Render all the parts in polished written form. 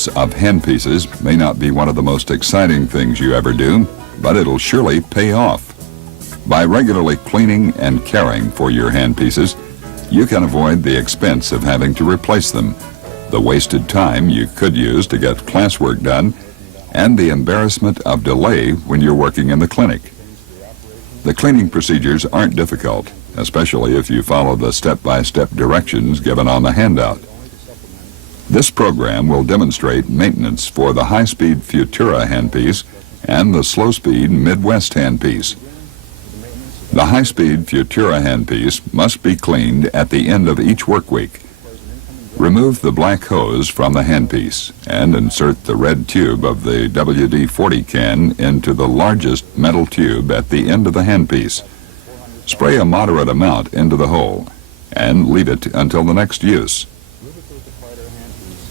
Maintenance of handpieces may not be one of the most exciting things you ever do, but it'll surely pay off. By regularly cleaning and caring for your handpieces, you can avoid the expense of having to replace them, the wasted time you could use to get classwork done, and the embarrassment of delay when you're working in the clinic. The cleaning procedures aren't difficult, especially if you follow the step-by-step directions given on the handout. This program will demonstrate maintenance for the high-speed Futura handpiece and the slow-speed Midwest handpiece. The high-speed Futura handpiece must be cleaned at the end of each work week. Remove the black hose from the handpiece and insert the red tube of the WD-40 can into the largest metal tube at the end of the handpiece. Spray a moderate amount into the hole and leave it until the next use.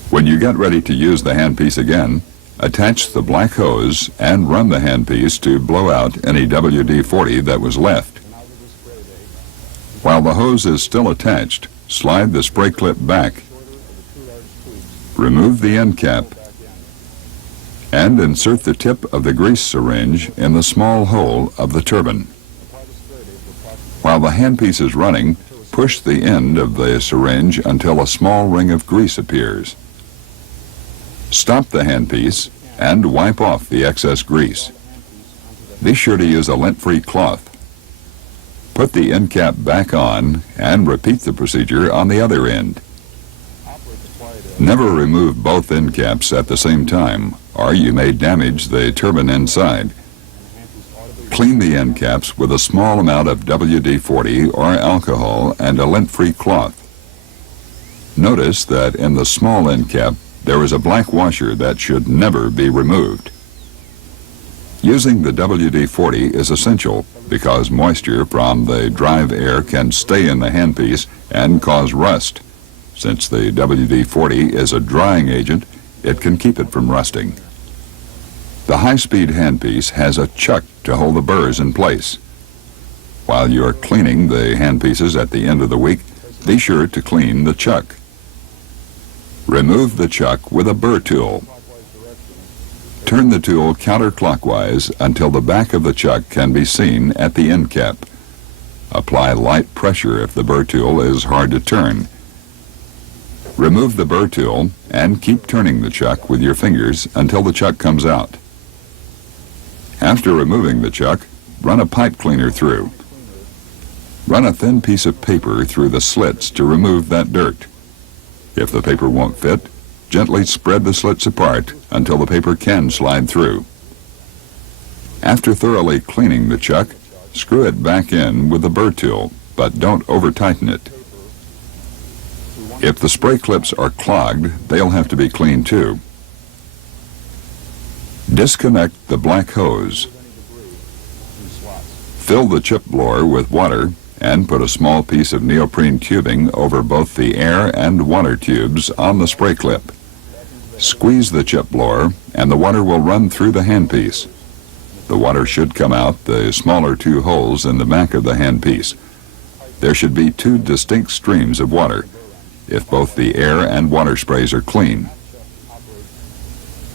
When you get ready to use the handpiece again, attach the black hose and run the handpiece to blow out any WD-40 that was left. While the hose is still attached, slide the spray clip back. Remove the end cap and insert the tip of the grease syringe in the small hole of the turbine. While the handpiece is running, push the end of the syringe until a small ring of grease appears. Stop the handpiece and wipe off the excess grease. Be sure to use a lint-free cloth. Put the end cap back on and repeat the procedure on the other end. Never remove both end caps at the same time, or you may damage the turbine inside. Clean the end caps with a small amount of WD-40 or alcohol and a lint-free cloth. Notice that in the small end cap there is a black washer that should never be removed. Using the WD-40 is essential because moisture from the drive air can stay in the handpiece and cause rust. Since the WD-40 is a drying agent, it can keep it from rusting. The high-speed handpiece has a chuck to hold the burrs in place. While you're cleaning the handpieces at the end of the week, be sure to clean the chuck. Remove the chuck with a burr tool. Turn the tool counterclockwise until the back of the chuck can be seen at the end cap. Apply light pressure if the burr tool is hard to turn. Remove the burr tool and keep turning the chuck with your fingers until the chuck comes out. After removing the chuck, run a pipe cleaner through. Run a thin piece of paper through the slits to remove that dirt. If the paper won't fit, gently spread the slits apart until the paper can slide through. After thoroughly cleaning the chuck, screw it back in with the burr tool, but don't over-tighten it. If the spray clips are clogged, they'll have to be cleaned too. Disconnect the black hose. Fill the chip blower with water and put a small piece of neoprene tubing over both the air and water tubes on the spray clip. Squeeze the chip blower and the water will run through the handpiece. The water should come out the smaller two holes in the back of the handpiece. There should be two distinct streams of water if both the air and water sprays are clean.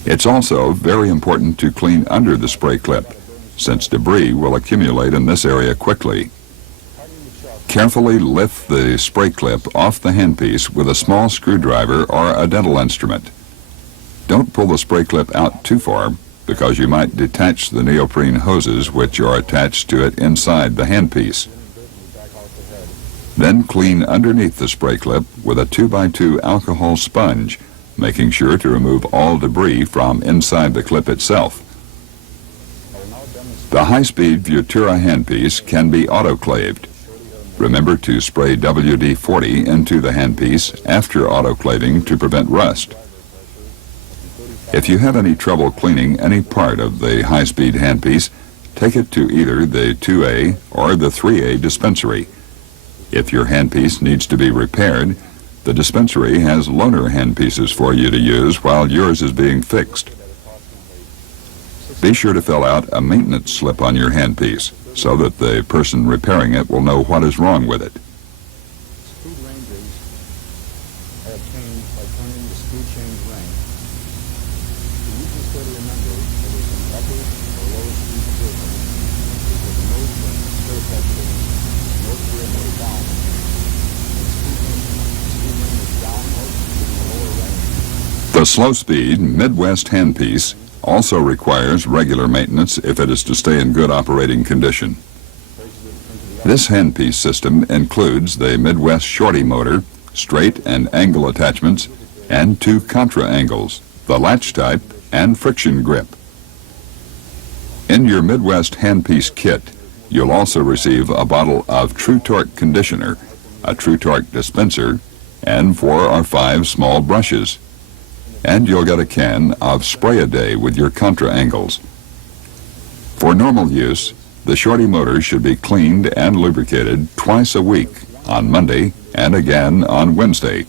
It's also very important to clean under the spray clip, since debris will accumulate in this area quickly. Carefully lift the spray clip off the handpiece with a small screwdriver or a dental instrument. Don't pull the spray clip out too far because you might detach the neoprene hoses which are attached to it inside the handpiece. Then clean underneath the spray clip with a 2x2 alcohol sponge, making sure to remove all debris from inside the clip itself. The high-speed Futura handpiece can be autoclaved. Remember to spray WD-40 into the handpiece after autoclaving to prevent rust. If you have any trouble cleaning any part of the high-speed handpiece, take it to either the 2A or the 3A dispensary. If your handpiece needs to be repaired, the dispensary has loaner handpieces for you to use while yours is being fixed. Be sure to fill out a maintenance slip on your handpiece so that the person repairing it will know what is wrong with it. Speed ranges I obtained by turning the screw change ring The slow-speed Midwest handpiece also requires regular maintenance if it is to stay in good operating condition. This handpiece system includes the Midwest shorty motor, straight and angle attachments, and 2 contra angles, the latch type, and friction grip. In your Midwest handpiece kit, you'll also receive a bottle of True Torque conditioner, a True Torque dispenser, and 4 or 5 small brushes. And you'll get a can of spray-a-day with your contra angles. For normal use, the shorty motor should be cleaned and lubricated twice a week, on Monday and again on Wednesday.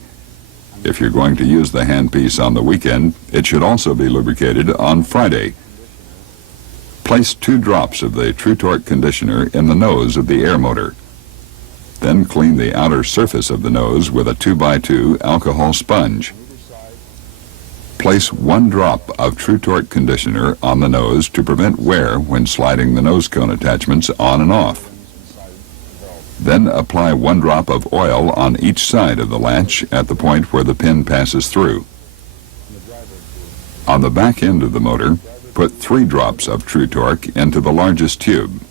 If you're going to use the handpiece on the weekend, it should also be lubricated on Friday. Place 2 drops of the True Torque conditioner in the nose of the air motor. Then clean the outer surface of the nose with a 2x2 alcohol sponge. Place 1 drop of True Torque conditioner on the nose to prevent wear when sliding the nose cone attachments on and off. Then apply 1 drop of oil on each side of the latch at the point where the pin passes through. On the back end of the motor, put 3 drops of True Torque into the largest tube.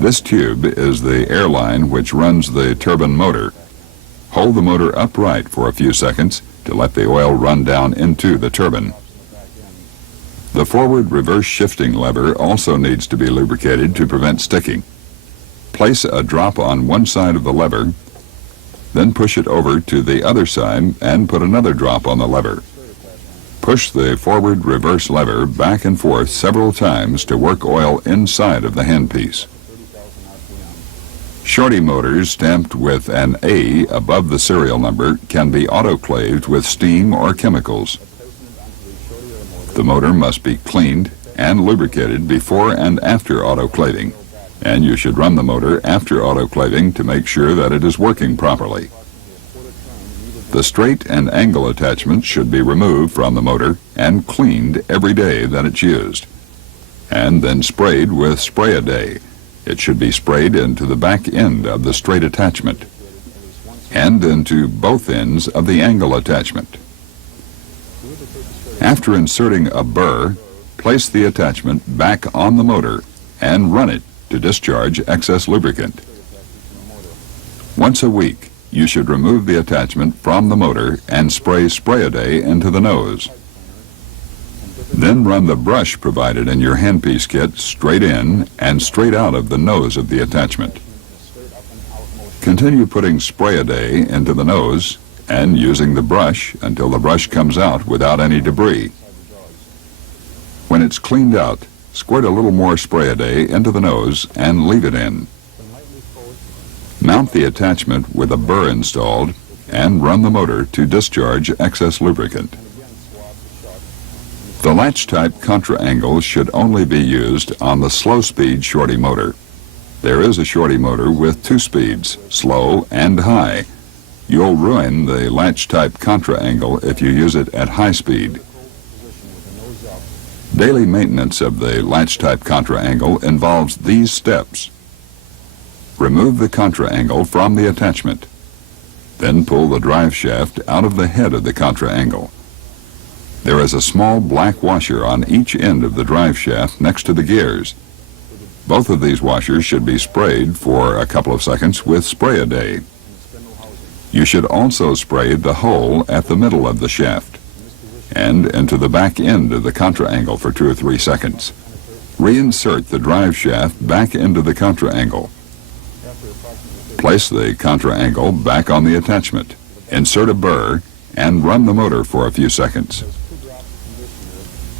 This tube is the air line which runs the turbine motor. Hold the motor upright for a few seconds to let the oil run down into the turbine. The forward-reverse shifting lever also needs to be lubricated to prevent sticking. Place a drop on one side of the lever, then push it over to the other side and put another drop on the lever. Push the forward-reverse lever back and forth several times to work oil inside of the handpiece. Shorty motors stamped with an A above the serial number can be autoclaved with steam or chemicals. The motor must be cleaned and lubricated before and after autoclaving, and you should run the motor after autoclaving to make sure that it is working properly. The straight and angle attachments should be removed from the motor and cleaned every day that it's used, and then sprayed with spray-a-day. It should be sprayed into the back end of the straight attachment and into both ends of the angle attachment. After inserting a burr, place the attachment back on the motor and run it to discharge excess lubricant. Once a week, you should remove the attachment from the motor and spray-a-day into the nose. Then run the brush provided in your handpiece kit straight in and straight out of the nose of the attachment. Continue putting spray-a-day into the nose and using the brush until the brush comes out without any debris. When it's cleaned out, squirt a little more spray-a-day into the nose and leave it in. Mount the attachment with a burr installed and run the motor to discharge excess lubricant. The latch-type contra-angle should only be used on the slow-speed shorty motor. There is a shorty motor with 2 speeds, slow and high. You'll ruin the latch-type contra-angle if you use it at high speed. Daily maintenance of the latch-type contra-angle involves these steps. Remove the contra-angle from the attachment. Then pull the drive shaft out of the head of the contra-angle. There is a small black washer on each end of the drive shaft next to the gears. Both of these washers should be sprayed for a couple of seconds with spray-a-day. You should also spray the hole at the middle of the shaft and into the back end of the contra-angle for 2 or 3 seconds. Reinsert the drive shaft back into the contra-angle. Place the contra-angle back on the attachment. Insert a burr and run the motor for a few seconds.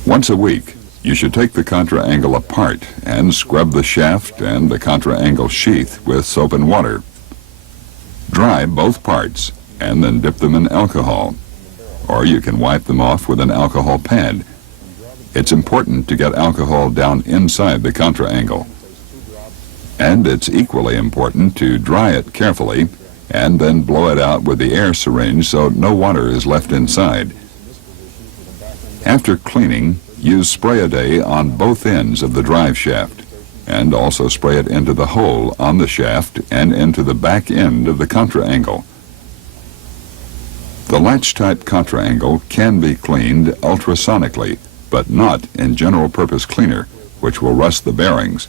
Once a week, you should take the contra-angle apart and scrub the shaft and the contra-angle sheath with soap and water. Dry both parts and then dip them in alcohol, or you can wipe them off with an alcohol pad. It's important to get alcohol down inside the contra-angle, and it's equally important to dry it carefully and then blow it out with the air syringe so no water is left inside. After cleaning, Use spray-a-day on both ends of the drive shaft, and also spray it into the hole on the shaft and into the back end of the contra-angle. The latch-type contra-angle can be cleaned ultrasonically, but not in general-purpose cleaner, which will rust the bearings.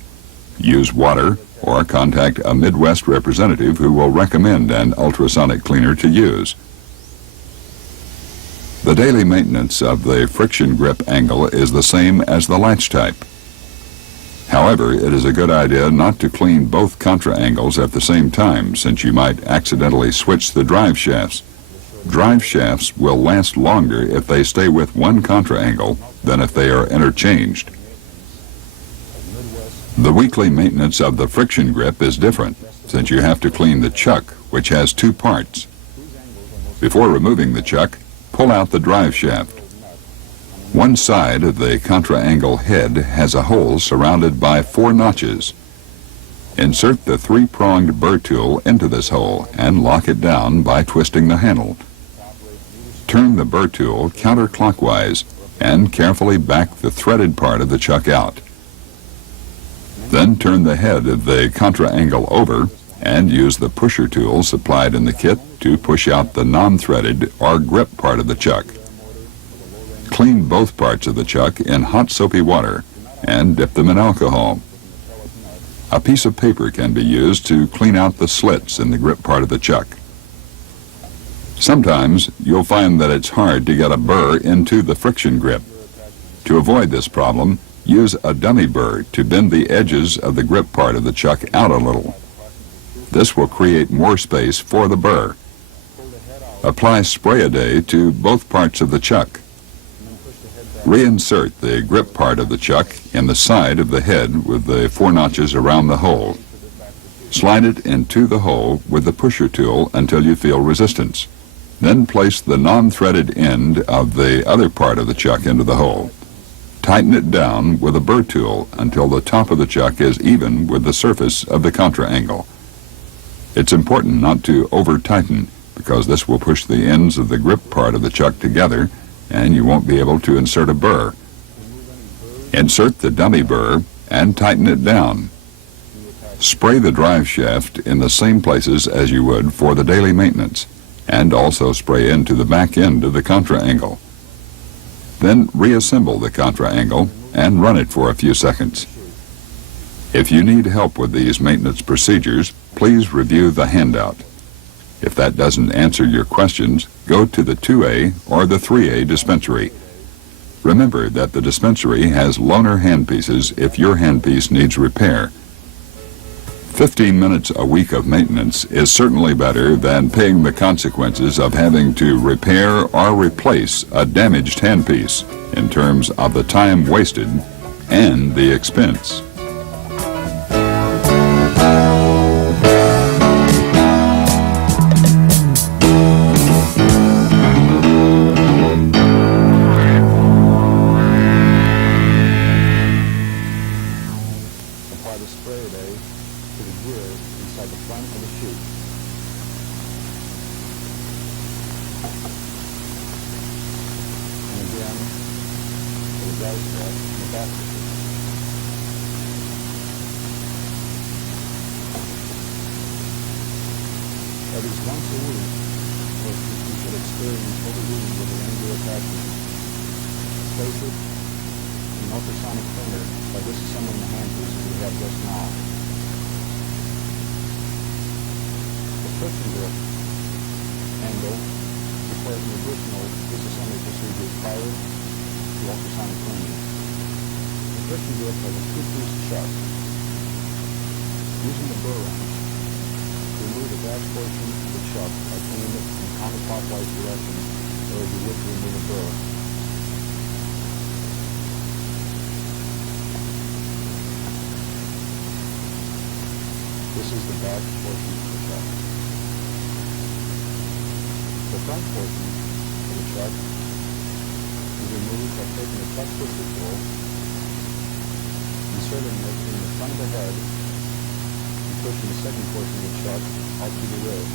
Use water or contact a Midwest representative who will recommend an ultrasonic cleaner to use. The daily maintenance of the friction grip angle is the same as the latch type. However, it is a good idea not to clean both contra-angles at the same time, since you might accidentally switch the drive shafts. Drive shafts will last longer if they stay with one contra-angle than if they are interchanged. The weekly maintenance of the friction grip is different, since you have to clean the chuck, which has two parts. Before removing the chuck, pull out the drive shaft. One side of the contra-angle head has a hole surrounded by 4 notches. Insert the 3-pronged burr tool into this hole and lock it down by twisting the handle. Turn the burr tool counterclockwise and carefully back the threaded part of the chuck out. Then turn the head of the contra-angle over and use the pusher tool supplied in the kit to push out the non-threaded or grip part of the chuck. Clean both parts of the chuck in hot soapy water and dip them in alcohol. A piece of paper can be used to clean out the slits in the grip part of the chuck. Sometimes you'll find that it's hard to get a burr into the friction grip. To avoid this problem, use a dummy burr to bend the edges of the grip part of the chuck out a little. This will create more space for the burr. Apply spray-a-day to both parts of the chuck. Reinsert the grip part of the chuck in the side of the head with the 4 notches around the hole. Slide it into the hole with the pusher tool until you feel resistance. Then place the non-threaded end of the other part of the chuck into the hole. Tighten it down with a burr tool until the top of the chuck is even with the surface of the contra-angle. It's important not to over-tighten, because this will push the ends of the grip part of the chuck together and you won't be able to insert a burr. Insert the dummy burr and tighten it down. Spray the drive shaft in the same places as you would for the daily maintenance, and also spray into the back end of the contra-angle. Then reassemble the contra-angle and run it for a few seconds. If you need help with these maintenance procedures, please review the handout. If that doesn't answer your questions, go to the 2A or the 3A dispensary. Remember that the dispensary has loaner handpieces if your handpiece needs repair. 15 minutes a week of maintenance is certainly better than paying the consequences of having to repair or replace a damaged handpiece in terms of the time wasted and the expense. At least once a week, you should experience overheating with the angular attachment. Place it in an ultrasonic cleaner by disassembling the handpieces we have just now. The friction grip angle requires an additional disassembly procedure prior to ultrasonic cleaning. The friction grip has a 2-piece chuck. Using the burr wrench, remove the back portion of the chuck by cleaning it in counterclockwise direction, or as you would to remove a burr. This is the back portion of the chuck. The front portion of the chuck is removed by taking a chuck pusher tool, inserting it in the front of the head, pushing the second portion of the chuck out to the rib.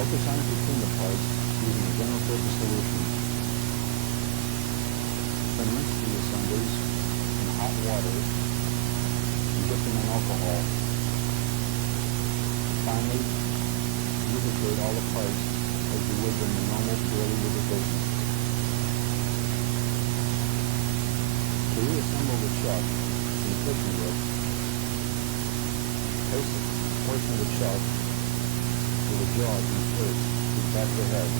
Ultrasonically clean the parts using a general purpose solution. Then rinse the assemblies in hot water and dip them in alcohol. Finally, lubricate all the parts as you would during the normal daily lubrication. To reassemble the chuck in the friction grip, place a portion of the chuck with the jaw insert to the back of the head.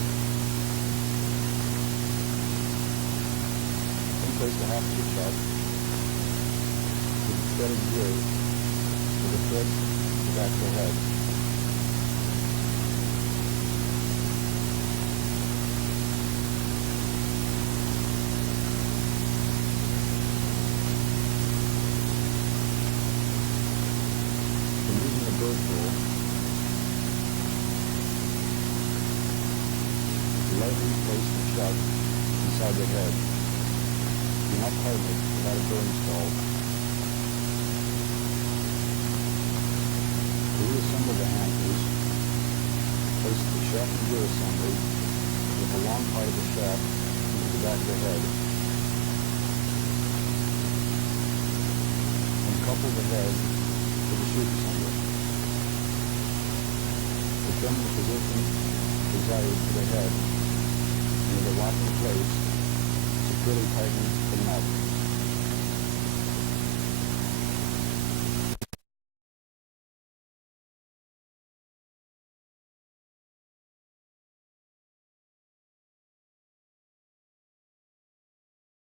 Then place the half of the chuck with the threaded gears with the thread to the back of the head. Bird tool, lightly place the chuck inside the head. Do not tighten it without a burr installed. To reassemble the handpiece, place the shaft and gear assembly with the long part of the shaft into the back of the head. And couple the head to the sheath assembly. Determine the position desired for the head, and with it locked in place, securely tighten the nut.